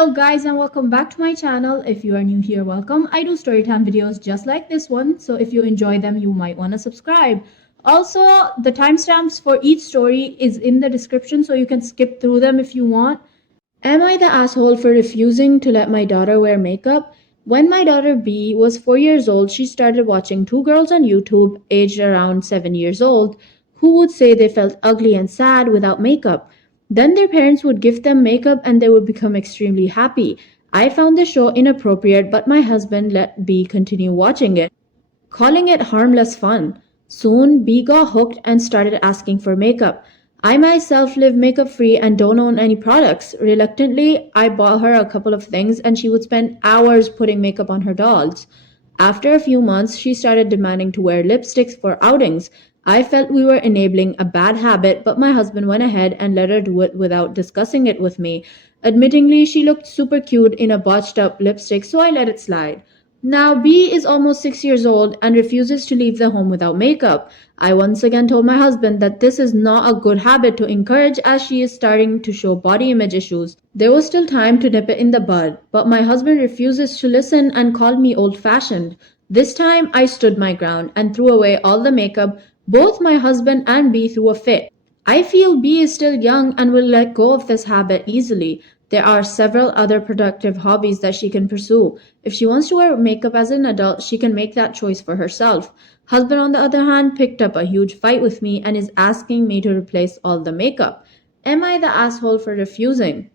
Hello guys and welcome back to my channel. If you are new here, welcome. I do storytime videos just like this one, so if you enjoy them, you might want to subscribe. Also, the timestamps for each story is in the description, so you can skip through them if you want. Am I the asshole for refusing to let my daughter wear makeup? When my daughter B was 4 years old, she started watching two girls on YouTube, aged around 7 years old, who would say they felt ugly and sad without makeup. Then their parents would gift them makeup and they would become extremely happy. I found the show inappropriate, but my husband let B continue watching it, calling it harmless fun. Soon, B got hooked and started asking for makeup. I myself live makeup free and don't own any products. Reluctantly, I bought her a couple of things and she would spend hours putting makeup on her dolls. After a few months, she started demanding to wear lipsticks for outings. I felt we were enabling a bad habit, but my husband went ahead and let her do it without discussing it with me. Admittingly, she looked super cute in a botched up lipstick, so I let it slide. Now, B is almost 6 years old and refuses to leave the home without makeup. I once again told my husband that this is not a good habit to encourage as she is starting to show body image issues. There was still time to nip it in the bud, but my husband refuses to listen and called me old fashioned. This time, I stood my ground and threw away all the makeup. Both my husband and B threw a fit. I feel B is still young and will let go of this habit easily. There are several other productive hobbies that she can pursue. If she wants to wear makeup as an adult, she can make that choice for herself. Husband, on the other hand, picked up a huge fight with me and is asking me to replace all the makeup. Am I the asshole for refusing?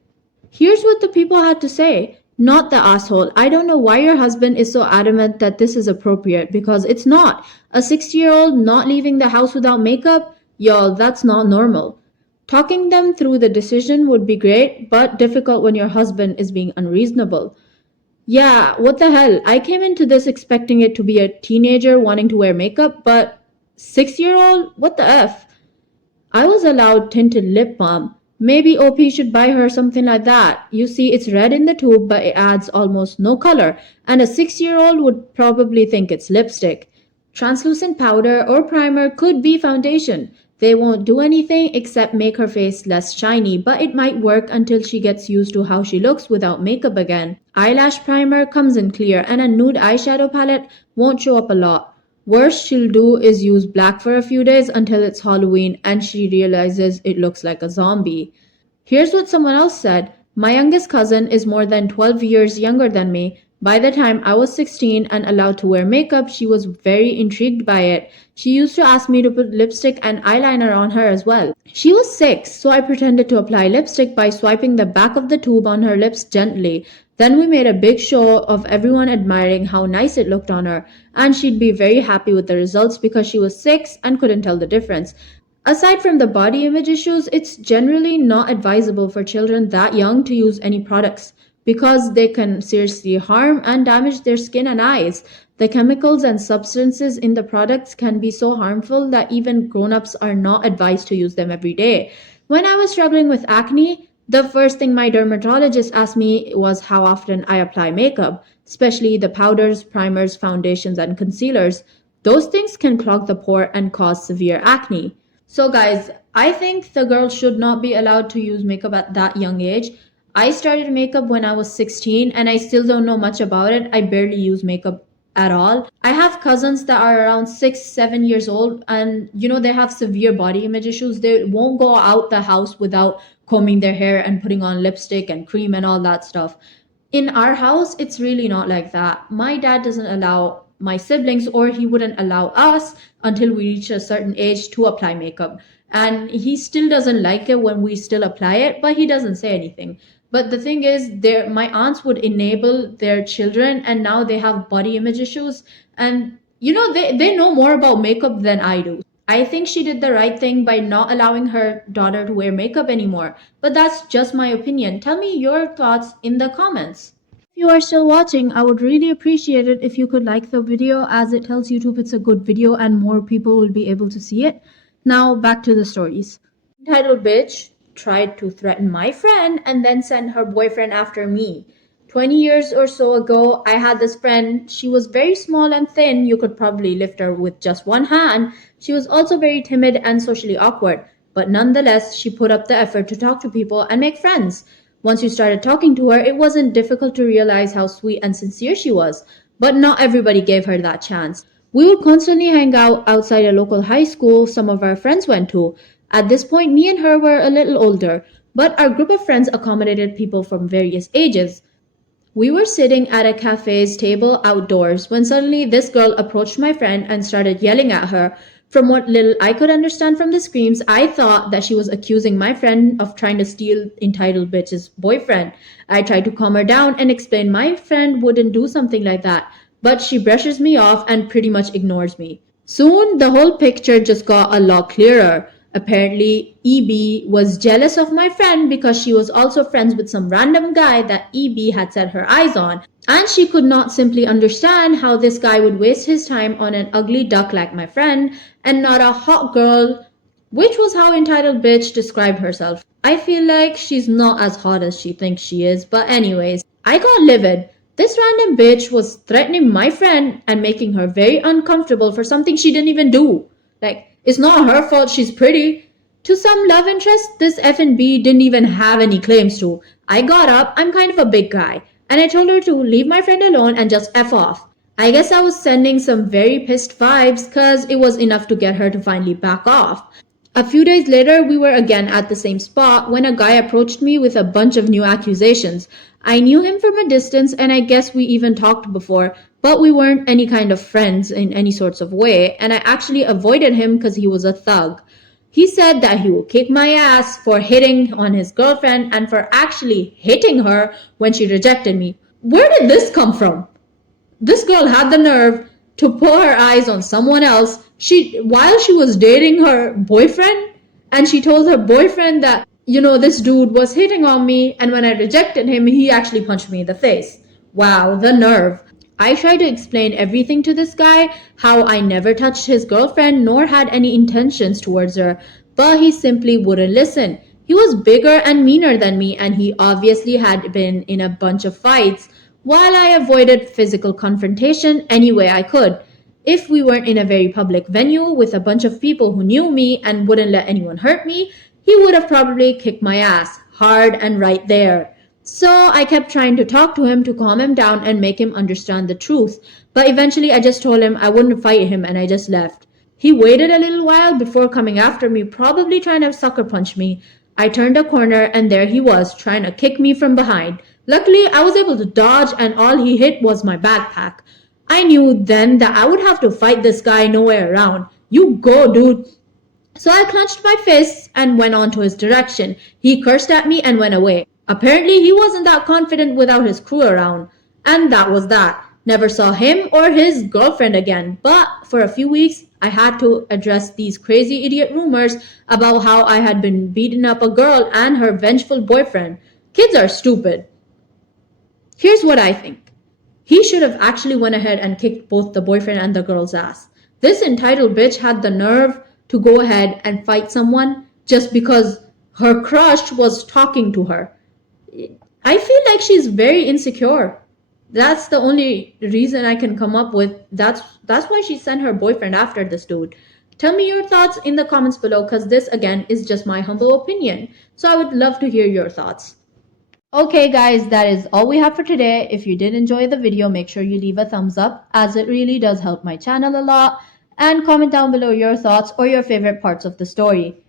Here's what the people had to say. Not the asshole. I don't know why your husband is so adamant that this is appropriate, because it's not. A 60-year-old not leaving the house without makeup? Y'all, that's not normal. Talking them through the decision would be great, but difficult when your husband is being unreasonable. Yeah, what the hell? I came into this expecting it to be a teenager wanting to wear makeup, but 6-year-old? What the F? I was allowed tinted lip balm. Maybe OP should buy her something like that. You see, it's red in the tube, but it adds almost no color, and a 6-year-old would probably think it's lipstick. Translucent powder or primer could be foundation. They won't do anything except make her face less shiny, but it might work until she gets used to how she looks without makeup again. Eyelash primer comes in clear, and a nude eyeshadow palette won't show up a lot. Worst she'll do is use black for a few days until it's Halloween and she realizes it looks like a zombie. Here's what someone else said. My youngest cousin is more than 12 years younger than me. By the time I was 16 and allowed to wear makeup, she was very intrigued by it. She used to ask me to put lipstick and eyeliner on her as well. She was 6, so I pretended to apply lipstick by swiping the back of the tube on her lips gently. Then we made a big show of everyone admiring how nice it looked on her, and she'd be very happy with the results because she was 6 and couldn't tell the difference. Aside from the body image issues, it's generally not advisable for children that young to use any products because they can seriously harm and damage their skin and eyes. The chemicals and substances in the products can be so harmful that even grown-ups are not advised to use them every day. When I was struggling with acne, the first thing my dermatologist asked me was how often I apply makeup, especially the powders, primers, foundations, and concealers. Those things can clog the pore and cause severe acne. So guys, I think the girl should not be allowed to use makeup at that young age. I started makeup when I was 16 and I still don't know much about it. I barely use makeup at all. I have cousins that are around 6, 7 years old and they have severe body image issues. They won't go out the house without combing their hair and putting on lipstick and cream and all that stuff. In our house, it's really not like that. My dad doesn't allow my siblings, or he wouldn't allow us until we reach a certain age to apply makeup. And he still doesn't like it when we still apply it, but he doesn't say anything. But the thing is, my aunts would enable their children, and now they have body image issues. And, they know more about makeup than I do. I think she did the right thing by not allowing her daughter to wear makeup anymore. But that's just my opinion. Tell me your thoughts in the comments. If you are still watching, I would really appreciate it if you could like the video, as it tells YouTube it's a good video and more people will be able to see it. Now back to the stories. Entitled bitch tried to threaten my friend and then send her boyfriend after me. 20 years or so ago, I had this friend. She was very small and thin. You could probably lift her with just one hand. She was also very timid and socially awkward, but nonetheless, she put up the effort to talk to people and make friends. Once you started talking to her, it wasn't difficult to realize how sweet and sincere she was. But not everybody gave her that chance. We would constantly hang out outside a local high school some of our friends went to. At this point, me and her were a little older, but our group of friends accommodated people from various ages. We were sitting at a cafe's table outdoors when suddenly this girl approached my friend and started yelling at her. From what little I could understand from the screams, I thought that she was accusing my friend of trying to steal entitled bitch's boyfriend. I tried to calm her down and explain my friend wouldn't do something like that, but she brushes me off and pretty much ignores me. Soon, the whole picture just got a lot clearer. Apparently, EB was jealous of my friend because she was also friends with some random guy that EB had set her eyes on, and she could not simply understand how this guy would waste his time on an ugly duck like my friend and not a hot girl, which was how entitled bitch described herself. I feel like she's not as hot as she thinks she is, but anyways, I got livid. This random bitch was threatening my friend and making her very uncomfortable for something she didn't even do. Like, it's not her fault she's pretty. To some love interest, this F&B didn't even have any claims to. I got up, I'm kind of a big guy, and I told her to leave my friend alone and just F off. I guess I was sending some very pissed vibes cause it was enough to get her to finally back off. A few days later, we were again at the same spot when a guy approached me with a bunch of new accusations. I knew him from a distance and I guess we even talked before, but we weren't any kind of friends in any sorts of way, and I actually avoided him because he was a thug. He said that he would kick my ass for hitting on his girlfriend and for actually hitting her when she rejected me. Where did this come from? This girl had the nerve to put her eyes on someone else while she was dating her boyfriend, and she told her boyfriend that, this dude was hitting on me, and when I rejected him, he actually punched me in the face. Wow, the nerve. I tried to explain everything to this guy, how I never touched his girlfriend nor had any intentions towards her, but he simply wouldn't listen. He was bigger and meaner than me, and he obviously had been in a bunch of fights, while I avoided physical confrontation any way I could. If we weren't in a very public venue with a bunch of people who knew me and wouldn't let anyone hurt me, he would have probably kicked my ass, hard and right there. So I kept trying to talk to him to calm him down and make him understand the truth, but eventually I just told him I wouldn't fight him and I just left. He waited a little while before coming after me, probably trying to sucker punch me. I turned a corner and there he was, trying to kick me from behind. Luckily, I was able to dodge and all he hit was my backpack. I knew then that I would have to fight this guy no way around. You go, dude. So I clenched my fists and went on to his direction. He cursed at me and went away. Apparently, he wasn't that confident without his crew around. And that was that. Never saw him or his girlfriend again. But for a few weeks, I had to address these crazy idiot rumors about how I had been beating up a girl and her vengeful boyfriend. Kids are stupid. Here's what I think. He should have actually went ahead and kicked both the boyfriend and the girl's ass. This entitled bitch had the nerve to go ahead and fight someone just because her crush was talking to her. I feel like she's very insecure. That's the only reason I can come up with. That's why she sent her boyfriend after this dude. Tell me your thoughts in the comments below because this again is just my humble opinion. So I would love to hear your thoughts. Okay guys, that is all we have for today. If you did enjoy the video, make sure you leave a thumbs up as it really does help my channel a lot. And comment down below your thoughts or your favorite parts of the story.